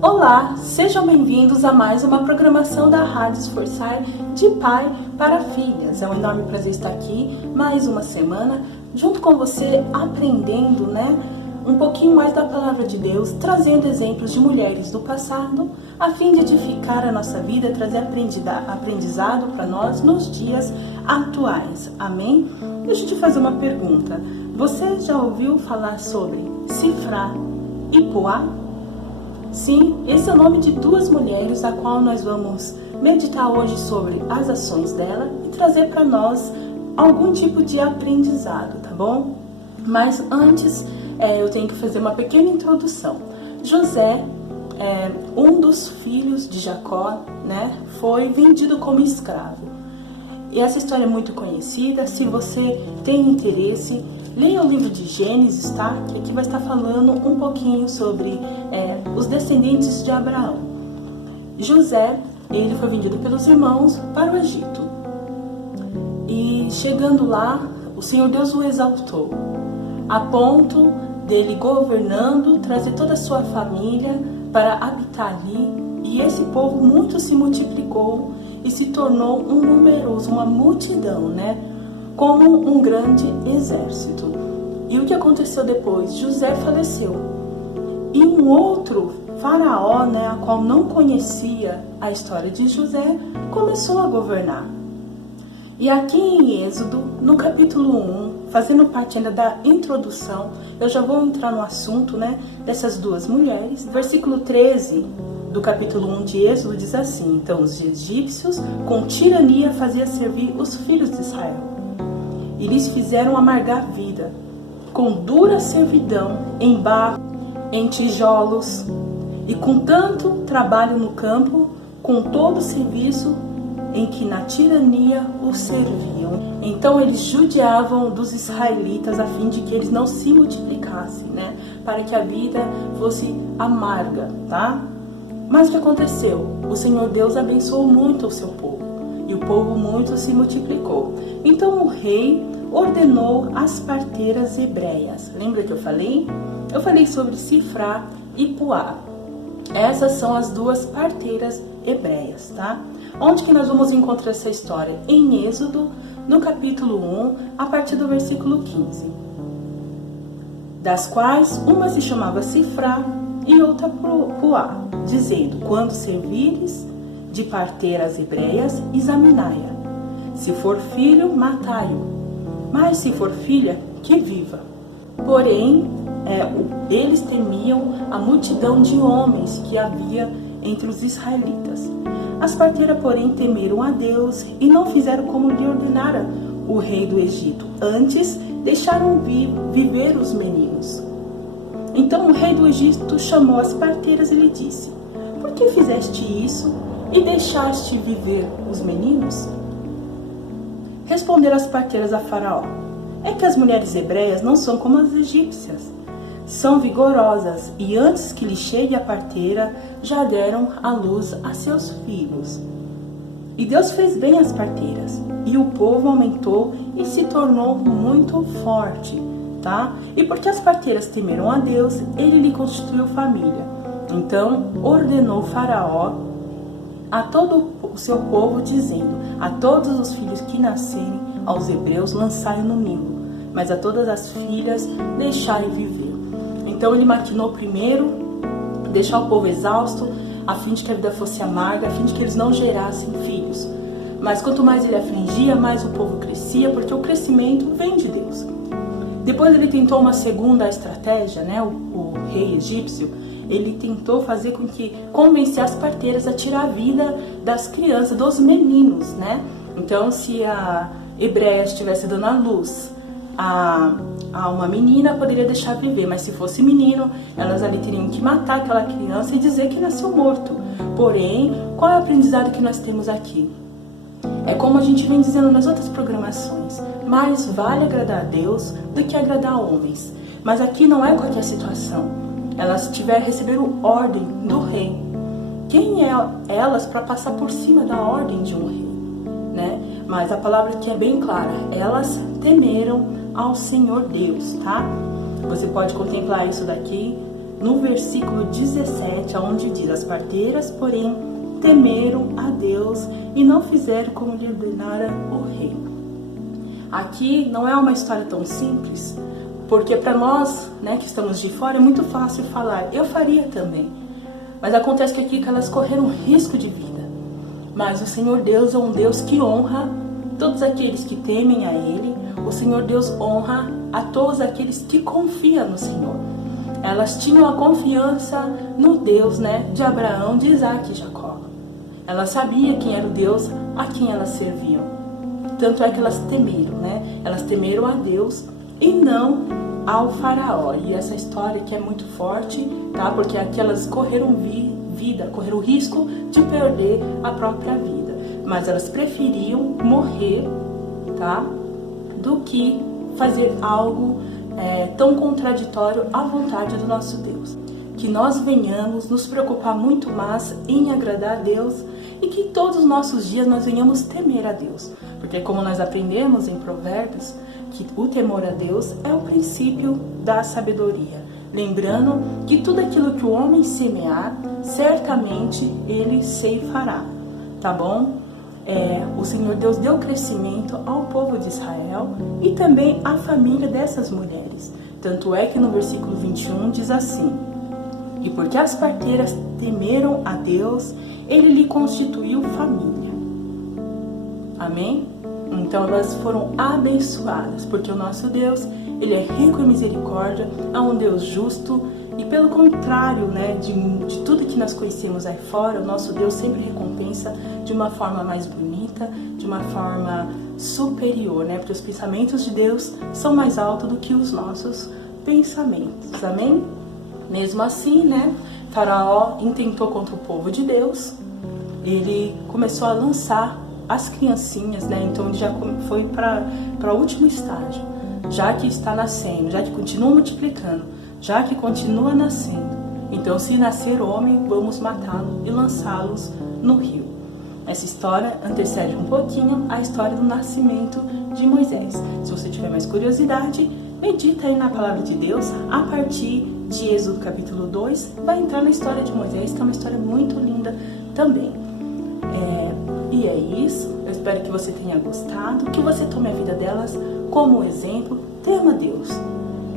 Olá, sejam bem-vindos a mais uma programação da Rádio Esforçar de pai para filhas. É um enorme prazer estar aqui mais uma semana junto com você, aprendendo, um pouquinho mais da palavra de Deus, trazendo exemplos de mulheres do passado, a fim de edificar a nossa vida, trazer aprendizado para nós nos dias atuais. Amém? Deixa eu te fazer uma pergunta. Você já ouviu falar sobre Sifra e Puá? Sim, esse é o nome de duas mulheres, a qual nós vamos meditar hoje sobre as ações dela e trazer para nós algum tipo de aprendizado, tá bom? Mas antes, eu tenho que fazer uma pequena introdução. José, um dos filhos de Jacó, foi vendido como escravo. E essa história é muito conhecida. Se você tem interesse, leia o livro de Gênesis, tá? Que aqui vai estar falando um pouquinho sobre os descendentes de Abraão. José, ele foi vendido pelos irmãos para o Egito. E chegando lá, o Senhor Deus o exaltou, a ponto dele governando, trazer toda a sua família para habitar ali. E esse povo muito se multiplicou e se tornou um numeroso, uma multidão, como um grande exército. E o que aconteceu depois? José faleceu. E um outro faraó, a qual não conhecia a história de José, começou a governar. E aqui em Êxodo, no capítulo 1, fazendo parte ainda da introdução, eu já vou entrar no assunto, dessas duas mulheres. Versículo 13 do capítulo 1 de Êxodo diz assim: então os egípcios com tirania faziam servir os filhos de Israel. E lhes fizeram amargar vida, com dura servidão, em barro, em tijolos, e com tanto trabalho no campo, com todo o serviço em que na tirania os serviam. Então eles judiavam dos israelitas a fim de que eles não se multiplicassem, para que a vida fosse amarga, tá? Mas o que aconteceu? O Senhor Deus abençoou muito o seu povo, e o povo muito se multiplicou. Então o rei ordenou as parteiras hebreias. Lembra que eu falei? Eu falei sobre Sifra e Puá. Essas são as duas parteiras hebreias, tá? Onde que nós vamos encontrar essa história? Em Êxodo, no capítulo 1, a partir do versículo 15. Das quais uma se chamava Sifra e outra Puá, dizendo: quando servires de parteiras hebreias, examinai-a. Se for filho, matai-o, mas se for filha, que viva. Porém, eles temiam a multidão de homens que havia entre os israelitas. As parteiras, porém, temeram a Deus e não fizeram como lhe ordenara o rei do Egito. Antes, deixaram viver os meninos. Então o rei do Egito chamou as parteiras e lhe disse: por que fizeste isso e deixaste viver os meninos? Responderam as parteiras a Faraó: é que as mulheres hebreias não são como as egípcias. São vigorosas e antes que lhe chegue a parteira, já deram à luz a seus filhos. E Deus fez bem às parteiras, e o povo aumentou e se tornou muito forte, tá? E porque as parteiras temeram a Deus, ele lhe constituiu família. Então ordenou Faraó a todo o seu povo, dizendo: a todos os filhos que nascerem aos hebreus lançai no Nilo, mas a todas as filhas deixai viver. Então ele maquinou primeiro deixar o povo exausto, a fim de que a vida fosse amarga, a fim de que eles não gerassem filhos. Mas quanto mais ele afligia, mais o povo crescia, porque o crescimento vem de Deus. Depois ele tentou uma segunda estratégia, o rei egípcio. Ele tentou fazer com que convencer as parteiras a tirar a vida das crianças, dos meninos, Então, se a hebreia estivesse dando à luz a uma menina, poderia deixar viver, mas se fosse menino, elas ali teriam que matar aquela criança e dizer que nasceu morto. Porém, qual é o aprendizado que nós temos aqui? É como a gente vem dizendo nas outras programações: mais vale agradar a Deus do que agradar a homens. Mas aqui não é qualquer situação. Elas receberam ordem do rei. Quem é elas para passar por cima da ordem de um rei? Mas a palavra aqui é bem clara: elas temeram ao Senhor Deus, tá? Você pode contemplar isso daqui no versículo 17, onde diz: as parteiras, porém, temeram a Deus e não fizeram como lhe ordenara o rei. Aqui não é uma história tão simples, porque para nós, né, que estamos de fora, é muito fácil falar, eu faria também. Mas acontece que aqui elas correram risco de vida. Mas o Senhor Deus é um Deus que honra todos aqueles que temem a Ele. O Senhor Deus honra a todos aqueles que confiam no Senhor. Elas tinham a confiança no Deus, né, de Abraão, de Isaac e Jacó. Elas sabiam quem era o Deus a quem elas serviam. Tanto é que elas temeram, né? Elas temeram a Deus e não ao faraó. E essa história que é muito forte, tá? Porque aqui elas correram correram o risco de perder a própria vida. Mas elas preferiam morrer, tá? Do que fazer algo tão contraditório à vontade do nosso Deus. Que nós venhamos nos preocupar muito mais em agradar a Deus e que todos os nossos dias nós venhamos temer a Deus. Porque como nós aprendemos em Provérbios, que o temor a Deus é o princípio da sabedoria. Lembrando que tudo aquilo que o homem semear, certamente ele ceifará, tá bom? O Senhor Deus deu crescimento ao povo de Israel e também à família dessas mulheres. Tanto é que no versículo 21 diz assim: e porque as parteiras temeram a Deus, Ele lhe constituiu família. Amém? Então elas foram abençoadas, porque o nosso Deus, Ele é rico em misericórdia, é um Deus justo, e pelo contrário, né, de tudo que nós conhecemos aí fora, o nosso Deus sempre recompensa de uma forma mais bonita, de uma forma superior, né, porque os pensamentos de Deus são mais altos do que os nossos pensamentos, amém? Mesmo assim, né, Faraó intentou contra o povo de Deus, ele começou a lançar as criancinhas, né, então já foi para o último estágio, já que está nascendo, já que continua multiplicando, já que continua nascendo, então se nascer homem, vamos matá-lo e lançá-los no rio. Essa história antecede um pouquinho a história do nascimento de Moisés. Se você tiver mais curiosidade, medita aí na palavra de Deus, a partir de Êxodo capítulo 2, vai entrar na história de Moisés, que é uma história muito linda também. E é isso, eu espero que você tenha gostado, que você tome a vida delas como exemplo, tema Deus.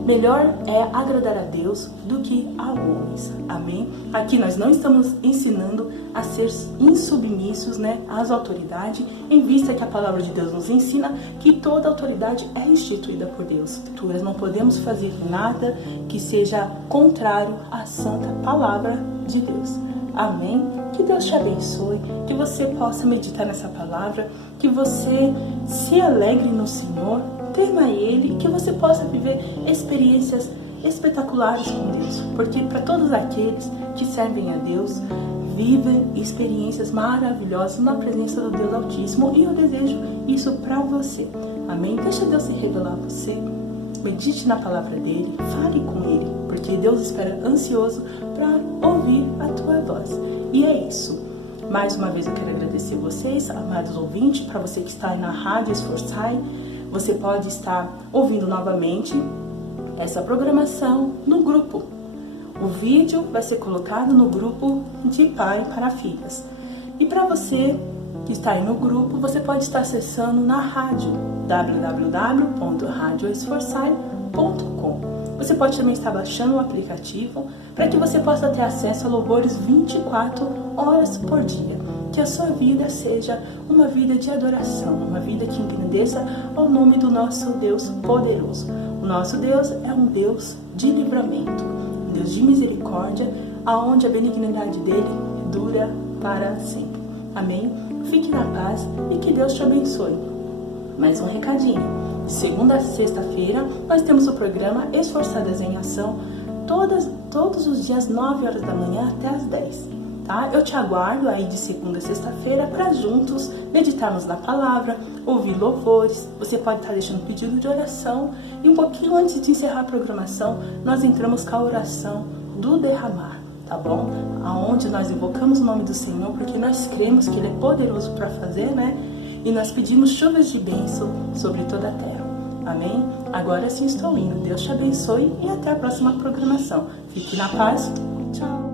Melhor é agradar a Deus do que a homens, amém? Aqui nós não estamos ensinando a ser insubmissos, né, às autoridades, em vista que a palavra de Deus nos ensina que toda autoridade é instituída por Deus. Nós não podemos fazer nada que seja contrário à santa palavra de Deus. Amém? Que Deus te abençoe, que você possa meditar nessa palavra, que você se alegre no Senhor, tema Ele, que você possa viver experiências espetaculares com Deus, porque para todos aqueles que servem a Deus, vivem experiências maravilhosas na presença do Deus Altíssimo, e eu desejo isso para você. Amém? Deixa Deus se revelar a você, medite na palavra dele, fale com ele, porque Deus espera ansioso para ouvir a tua voz. E é isso. Mais uma vez eu quero agradecer vocês, amados ouvintes, para você que está aí na Rádio Esforçai. Você pode estar ouvindo novamente essa programação no grupo. O vídeo vai ser colocado no grupo de pai para filhas. E para você que está aí no grupo, você pode estar acessando na rádio, www.radioesforçai.com. Você pode também estar baixando o aplicativo para que você possa ter acesso a louvores 24 horas por dia. Que a sua vida seja uma vida de adoração, uma vida que engrandeça ao nome do nosso Deus poderoso. O nosso Deus é um Deus de livramento, um Deus de misericórdia, aonde a benignidade dele dura para sempre. Amém? Fique na paz e que Deus te abençoe. Mais um recadinho. De segunda a sexta-feira, nós temos o programa Esforçadas em Ação, todos os dias 9 horas da manhã até as 10. Tá? Eu te aguardo aí de segunda a sexta-feira para juntos meditarmos na palavra, ouvir louvores. Você pode estar deixando pedido de oração e um pouquinho antes de encerrar a programação, nós entramos com a oração do derramar, tá bom? Aonde nós invocamos o nome do Senhor, porque nós cremos que Ele é poderoso para fazer, né? E nós pedimos chuvas de bênção sobre toda a terra. Amém? Agora sim estou indo. Deus te abençoe e até a próxima programação. Fique na paz. Tchau.